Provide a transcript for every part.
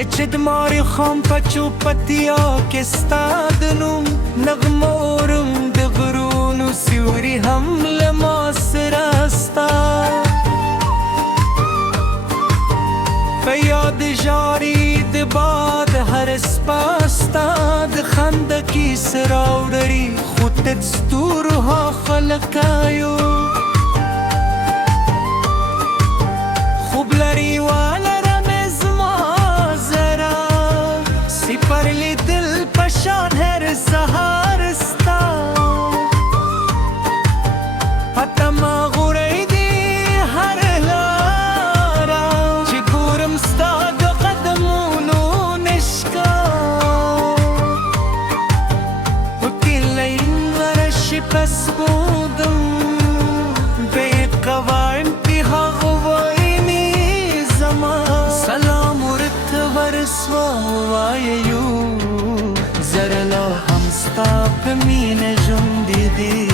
زچد ماری خام پچو پتیا که ستادنو نغمورم دغرونو سیوری هم لما سراستا فیاد جاری دباد هر سپاستا دخندکی سراودری خودت ستورها خلقایو خوب لری والا دل پشان هر سهارستا حتی ما غوریدی هر لارا چی گورم ستاد و قدمونو نشکا و کل این ورشی پس بودم به قوایم پیها غوائنی زمان سلام ورد ورسوا وایو زرلا همستا پمین جندی دی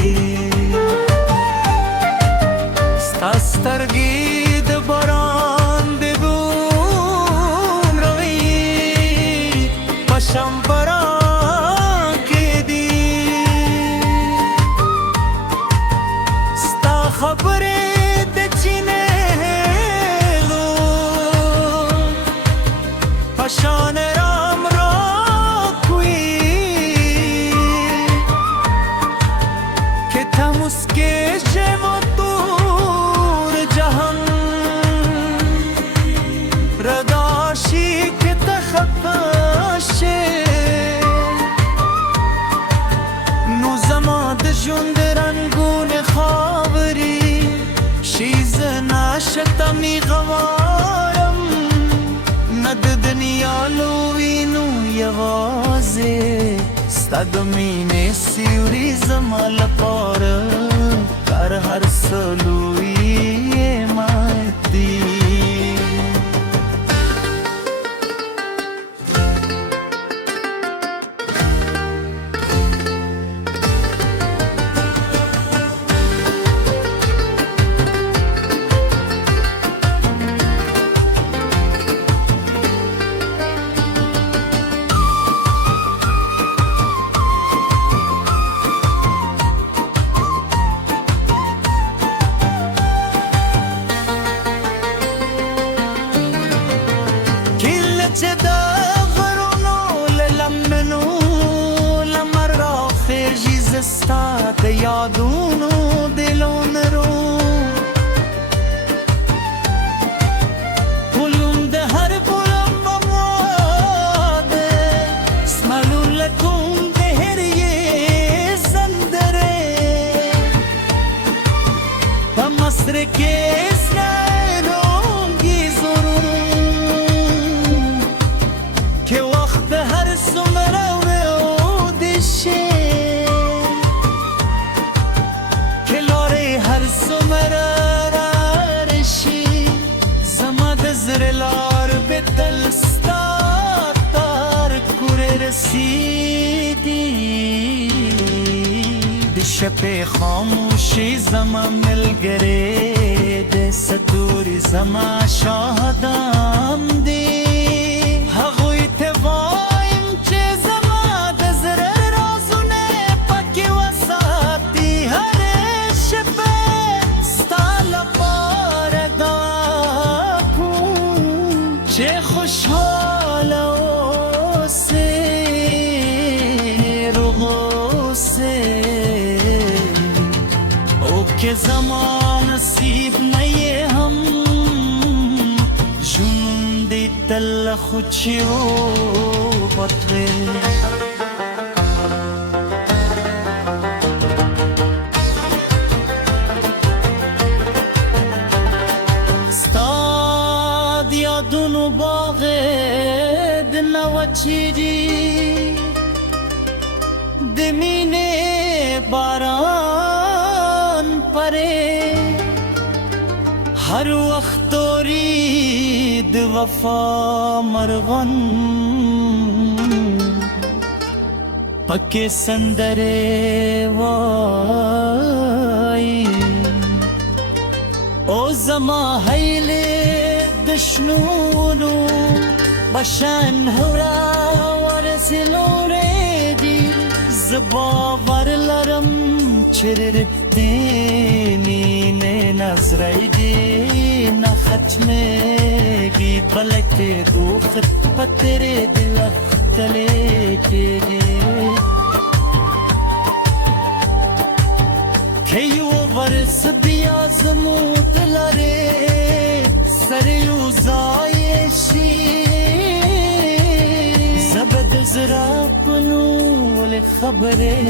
سترگی د باران دبون روی پشم بران که دی ستا خبره د چینه لو پشان رام را کوی که تموس که جمع دور جهان رداشی که تخطاشه نو زمان د جند رنگون خاوری شیز ناشتا می غوارم ند دنیا لوینو یوازه ستاد مینه سیوری زمال پار کر هر سلوی مادی ستاد یادونو دلون رو پولون ده هر پولم بماده سمالون لکون ده هر یه زندره و مصر کس نرونگی زرون که وقت هر سمره و دشه زرلار به دل ستار کوره رسیدی د شپ خاموشی زما ملګری د ستوري زما شاهدام دی هغوی ته وایم چې زما د زړه رازونه پکې وساتي هر شپه ستا لپاره چه خوشحال اوسه رو غصه او که زمان نصیب نیه هم جون دی تل خوچی و بطره ستاد یادون ګلونو باغ د نوچېږي د مینې باران پرې هر وخت توري د وفا مرغن پکې سندرې وایي او زما هیلې د شنونو بشن هورا ورسلورېږي زه باور لرم چې رښتې مینې نظرېږي نه ختمېږي بلکې دوخت په تېرې دل تلې کېږي که یو ورځ بیا زموږ لرې سره یو ځای شي زه به د زړه په نولې خبرې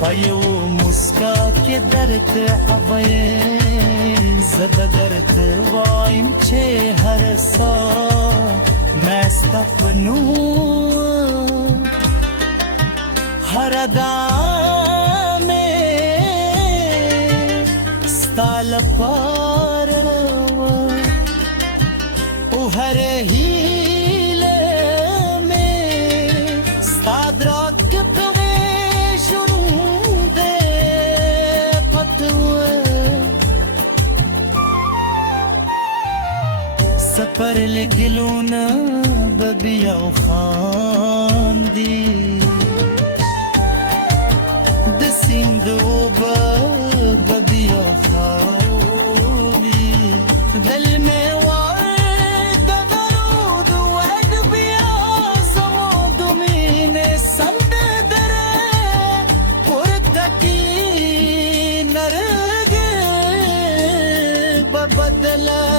په یو مسکا کې درته وایم زه به درته وایم چې هر ساه مې ستا په نوم هر ادام مې ستا لپاره او هر هیله مې ستا درک پرې ژوندې پته وه سفر لګلونه به بیا وخاندي د سیند اوبه به بیا خاوري د لمر د درود وږ بیا زموږ د مینې سندره پورته کېنرګې به بدله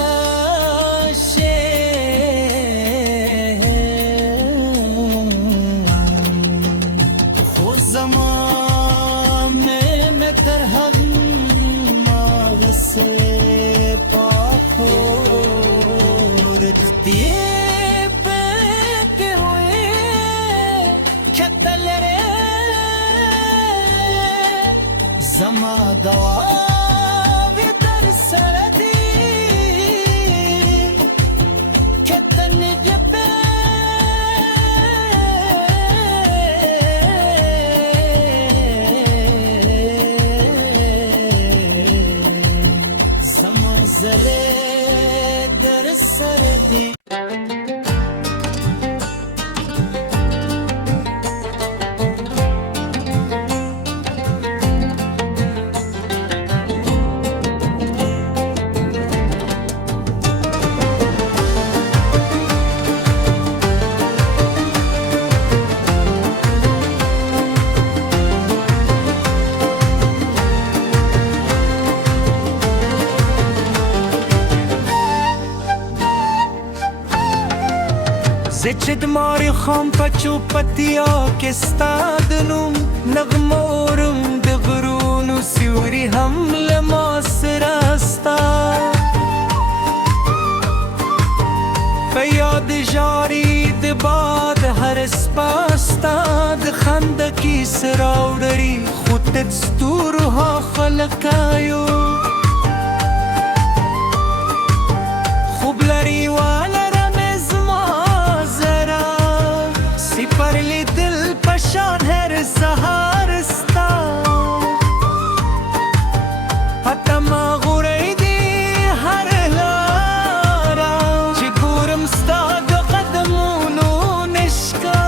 زما دعا وی در سره دی که ته نږدې زما زړه در سره دی زه چې د مارې خام په چوپتیا کې ستا د نوم نغمورم د غرونو سیوري هم له ما سره ستا په یاد ژاړي د باد هر سپا ستا د خنده کیسه راوړي خو ته د ستورو ها خلکایو خوب لري واله پر لیدل پشان هر سهار ستا حتی ما غوری دی هر لارا چې ګورم ستا د قدمونو نشکا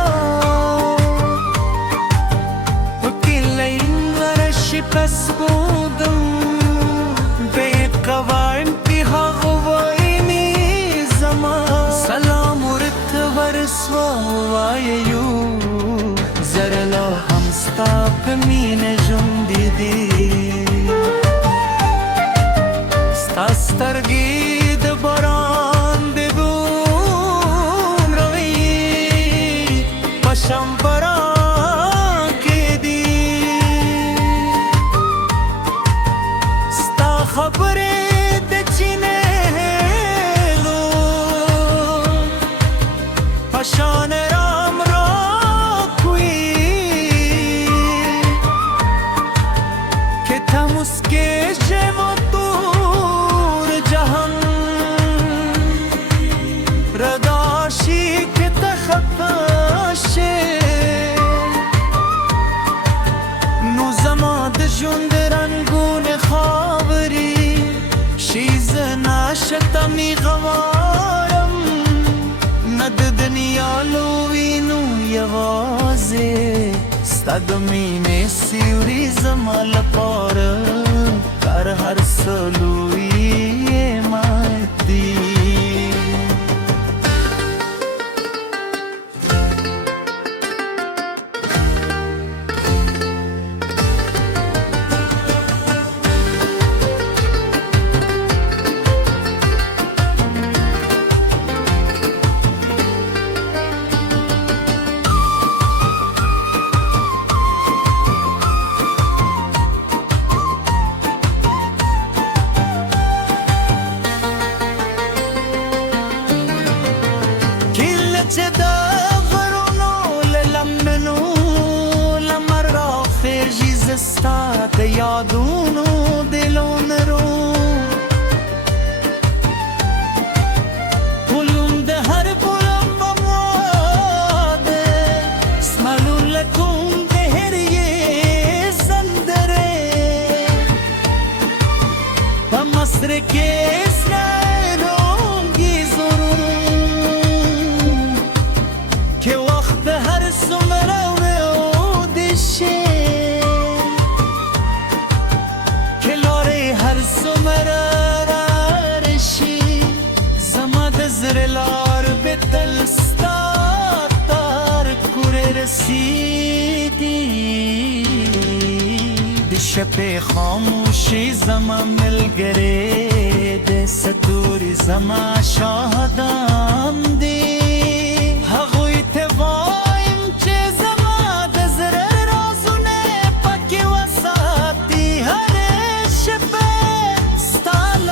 پکې لین پس بودم بے قوایم تی هغوینی زما سلام ورت ورسوا وایو زرلا همستا په مینه ژوندې دي ستا سترګې د باران د بوم روي په شمبرا خبرې د چینهلو کاشان رام را کوی که تموز که جمع دور جهان رداشی که تخطاشه نو زمان جند رنگون خاوری شیز ناشتمی غوارم ند دنیا لوینو یوازه ستدمین سیوری زمال پار کر هر سلوی مادی ستاد یادونو دلون رو پلون ده هر پلم بماده سمالون لکون ده هر یه زندره و مصر کس نرونگی زرون که وقت هر سمرونه او دشه زرلار بدل ستار کوره رسیدی دشپ خاموشی زمان ملگره ده ستوری زمان شاهدام دی هغوی توایم چه زمان ده زرر رازونه پاکی وساتی هر شپ ستال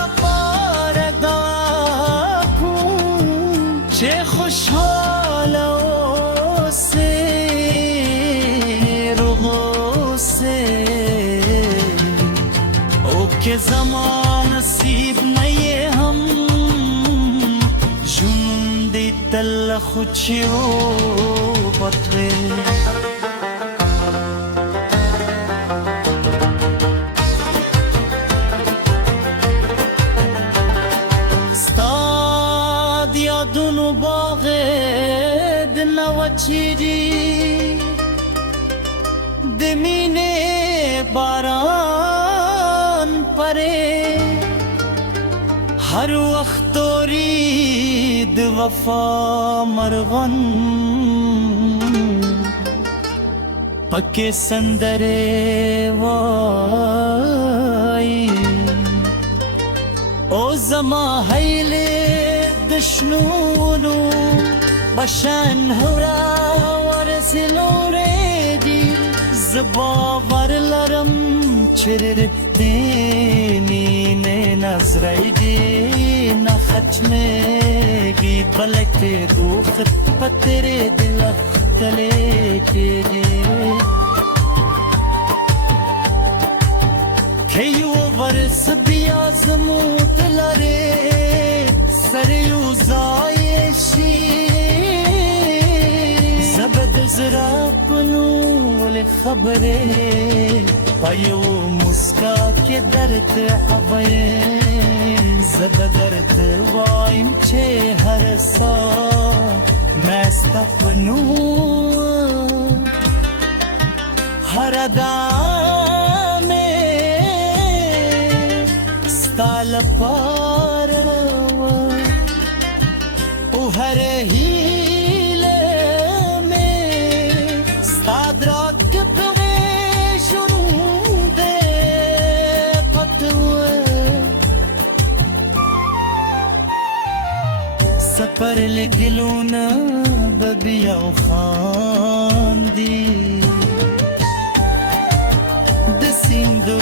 چه خوشحال اوسه رو غصه او که زمان نصیب نیه هم جون دی دل خوچی و بطره یادونو باغ دنوا چیدی دمینه باران پره هر وقت دورید وفا مرغان پک سندره وای او زما حیله دشنونو بشن هورا ورسلو ریدی زباور لرم چرربتی مینه نظرائیدی نختمگی بلکت دوخت پتر دلختلی چیدی کیو ورس بیازموت لره سریو زایشی زبد زرابنو خبره پایو مسکا که درت هوایه زبدرت وایم چه هر سا مستفنو هر دامه ستال پاره हर हीले में सादरात पे शुरू दे पतवे सफर लगिलूना बबिया खान दी दसिंदो